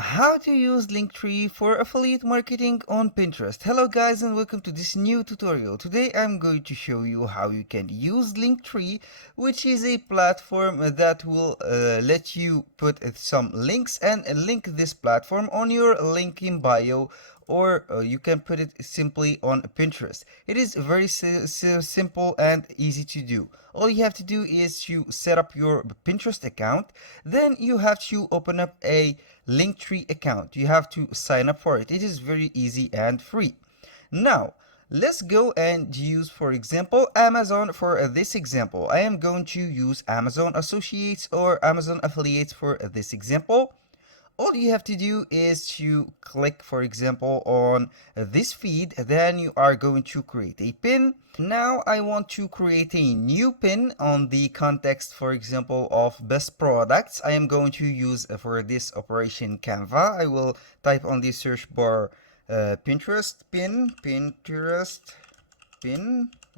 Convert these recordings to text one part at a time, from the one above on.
How to use Linktree for affiliate marketing on Pinterest. Hello guys and welcome to this new tutorial. Today I'm going to show you how you can use Linktree, which is a platform that will let you put some links and link this platform on your link in bio, or you can put it simply on Pinterest. It is very simple and easy to do. All you have to do is to set up your Pinterest account. Then you have to open up a Linktree account. You have to sign up for it. It is very easy and free. Now, let's go and use, for example, Amazon for this example. I am going to use Amazon Associates or Amazon Affiliates for this example. All you have to do is to click, for example, on this feed. Then you are going to create a pin. Now I want to create a new pin on the context, for example, of best products. I am going to use for this operation Canva. I will type on the search bar Pinterest pin,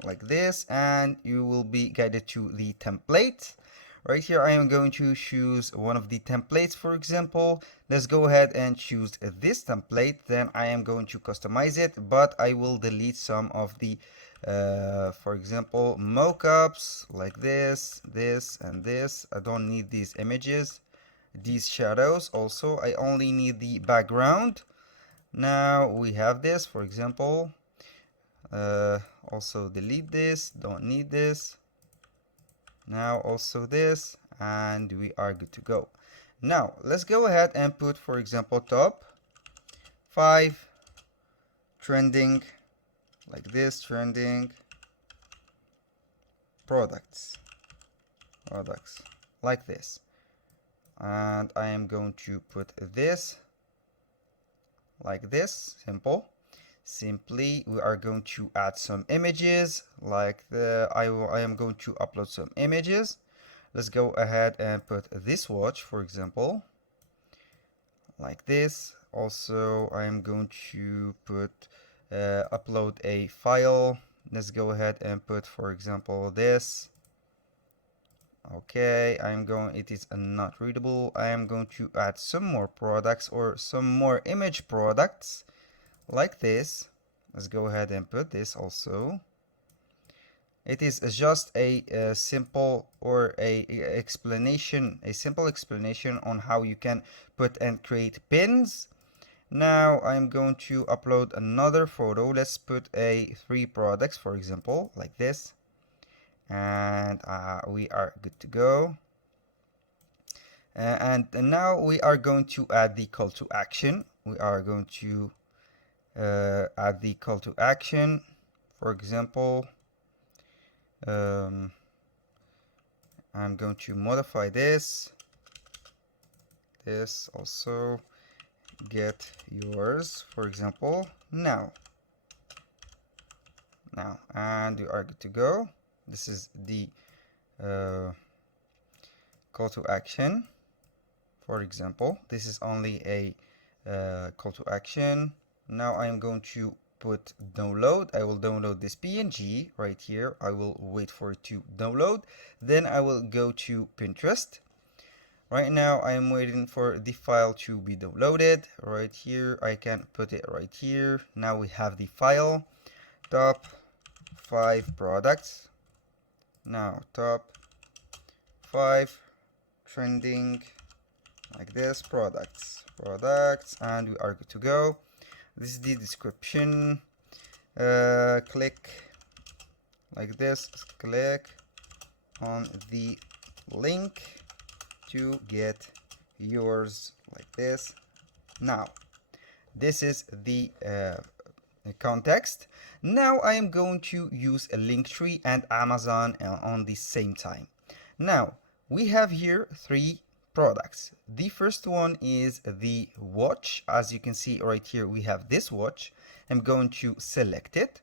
like this, and you will be guided to the template. Right here, I am going to choose one of the templates, for example. Let's go ahead and choose this template. Then I am going to customize it, but I will delete some of the, for example, mockups like this, and this. I don't need these images, these shadows. Also, I only need the background. Now we have this, for example. Also delete this, don't need this. Now also this, and we are good to go. Now let's go ahead and put, for example, top 5 trending, like this, trending products like this, and I am going to put this like this. Simply we are going to add some images, like I am going to upload some images. Let's go ahead and put this watch, for example, like this. Also I am going to put upload a file. Let's go ahead and put, for example, this. Okay, it is not readable. I am going to add some more products or some more image products like this. Let's go ahead and put this also. It is just a simple or a simple explanation on how you can put and create pins. Now I'm going to upload another photo. Let's put 3 products, for example, like this, and we are good to go. And now we are going to add the call to action. We are going to add the call to action. For example, I'm going to modify this also, get yours, for example, now, and we are good to go. This is the call to action. For example, this is only a call to action. Now I am going to put download. I will download this PNG right here. I will wait for it to download. Then I will go to Pinterest. Right now I am waiting for the file to be downloaded. Right here, I can put it right here. Now we have the file, top 5 products. Now top 5 trending, like this, products, and we are good to go. This is the description. Click like this, click on the link to get yours, like this. Now this is the context. Now I am going to use a Linktree and Amazon on the same time. Now we have here 3 products. The first one is the watch. As you can see right here, we have this watch. I'm going to select it.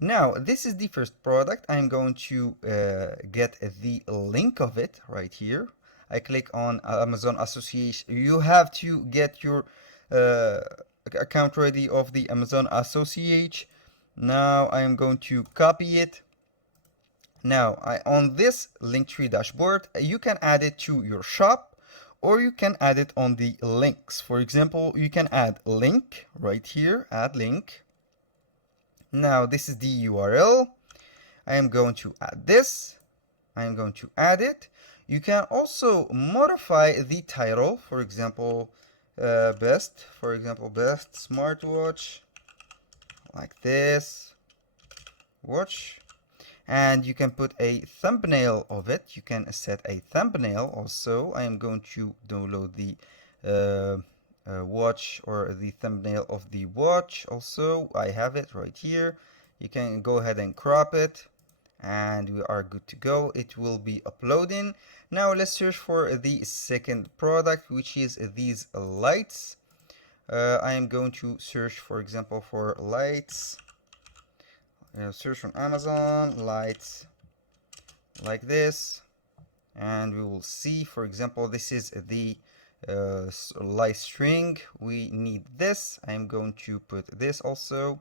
Now this is the first product. I'm going to get the link of it right here. I click on Amazon Association. You have to get your account ready of the Amazon Associate. Now I am going to copy it. Now on this Linktree dashboard, you can add it to your shop, or you can add it on the links. For example, you can add link right here, add link. Now this is the URL. I am going to add this. I am going to add it. You can also modify the title. For example, best smartwatch, like this, watch. And you can put a thumbnail of it. You can set a thumbnail also. I am going to download the watch, or the thumbnail of the watch also. I have it right here. You can go ahead and crop it, and we are good to go. It will be uploading. Now let's search for the second product, which is these lights. I am going to search, for example, for lights. Search on Amazon, lights, like this, and we will see, for example, this is the light string. We need this. I am going to put this also.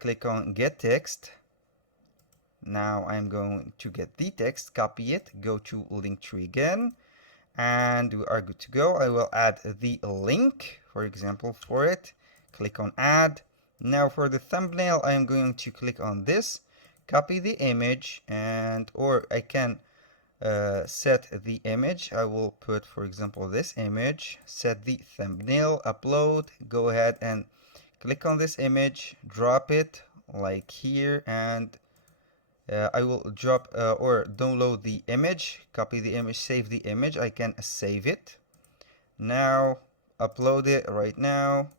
Click on get text. Now I'm going to get the text, copy it, go to Linktree again, and we are good to go. I will add the link, for example, for it. Click on add. Now for the thumbnail, I am going to click on this, copy the image, and or I can set the image. I will put, for example, this image, set the thumbnail, upload, go ahead and click on this image, drop it like here, and I will drop or download the image, copy the image, save the image. I can save it. Now upload it right now,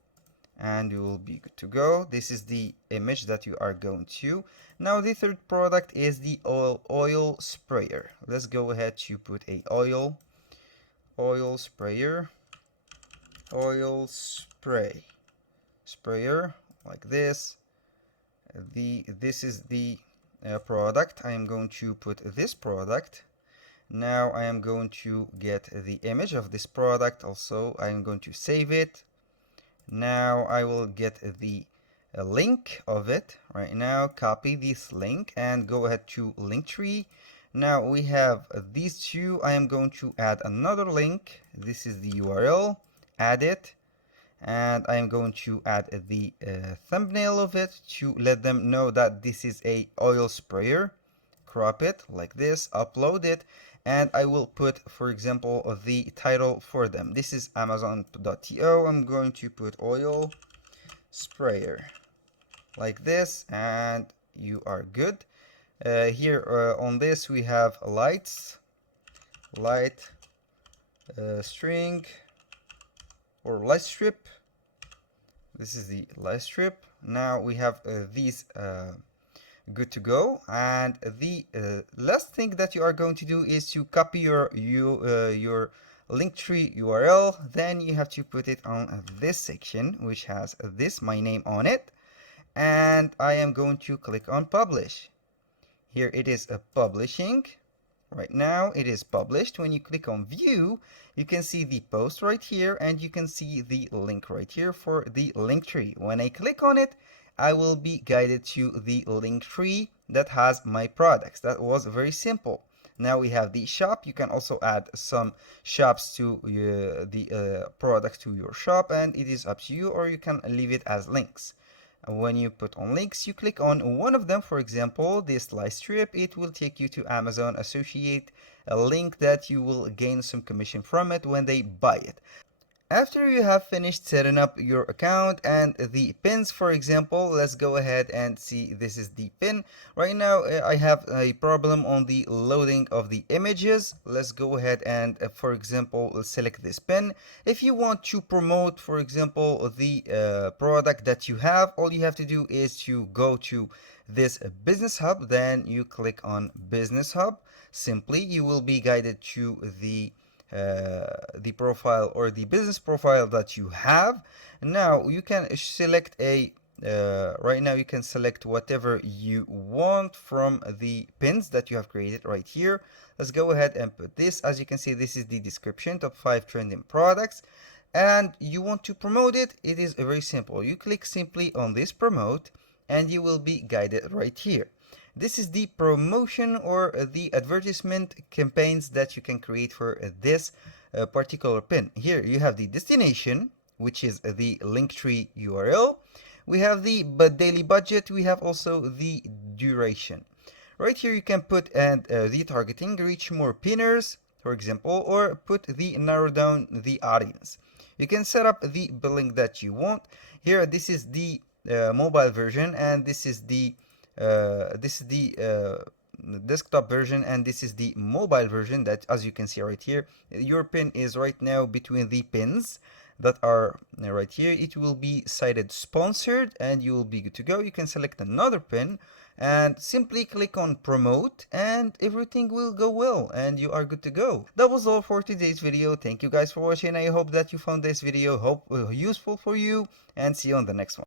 and you will be good to go. This is the image that you are going to. Now the third product is the oil sprayer. Let's go ahead to put a oil sprayer, sprayer like this. This is the product. I am going to put this product. Now I am going to get the image of this product also. I am going to save it. Now I will get the link of it right now, copy this link and go ahead to Linktree. Now we have these two. I am going to add another link. This is the URL, add it, and I am going to add the thumbnail of it to let them know that this is a oil sprayer. Crop it like this, upload it, and I will put, for example, the title for them. This is amazon.to. I'm going to put oil sprayer like this, and you are good. Here on this we have lights, light string or light strip. This is the light strip. Now we have these good to go, and the last thing that you are going to do is to copy your Linktree URL. Then you have to put it on this section, which has this my name on it, and I am going to click on publish. Here it is publishing. Right now it is published. When you click on view, you can see the post right here, and you can see the link right here for the Linktree. When I click on it, I will be guided to the Linktree that has my products. That was very simple. Now we have the shop. You can also add some shops to the products to your shop, and it is up to you, or you can leave it as links. When you put on links, you click on one of them. For example, this light strip, it will take you to Amazon Associate, a link that you will gain some commission from it when they buy it. After you have finished setting up your account and the pins, for example, let's go ahead and see. This is the pin. Right now I have a problem on the loading of the images. Let's go ahead and for example, select this pin. If you want to promote, for example, the product that you have, all you have to do is to go to this business hub. Then you click on business hub. Simply you will be guided to the profile or the business profile that you have. Now you can select a right now you can select whatever you want from the pins that you have created right here. Let's go ahead and put this. As you can see, this is the description, top 5 trending products, and you want to promote it. It is very simple. You click simply on this promote, and you will be guided right here. This is the promotion or the advertisement campaigns that you can create for this particular pin. Here you have the destination, which is the Linktree URL. We have the daily budget. We have also the duration. Right here you can put the targeting, reach more pinners, for example, or put the narrow down the audience. You can set up the billing that you want. Here, this is the mobile version, and this is the desktop version, and this is the mobile version. That, as you can see right here, your pin is right now between the pins that are right here. It will be cited sponsored, and you will be good to go. You can select another pin and simply click on promote, and everything will go well and you are good to go. That was all for today's video. Thank you guys for watching. I hope that you found this video useful for you, and see you on the next one.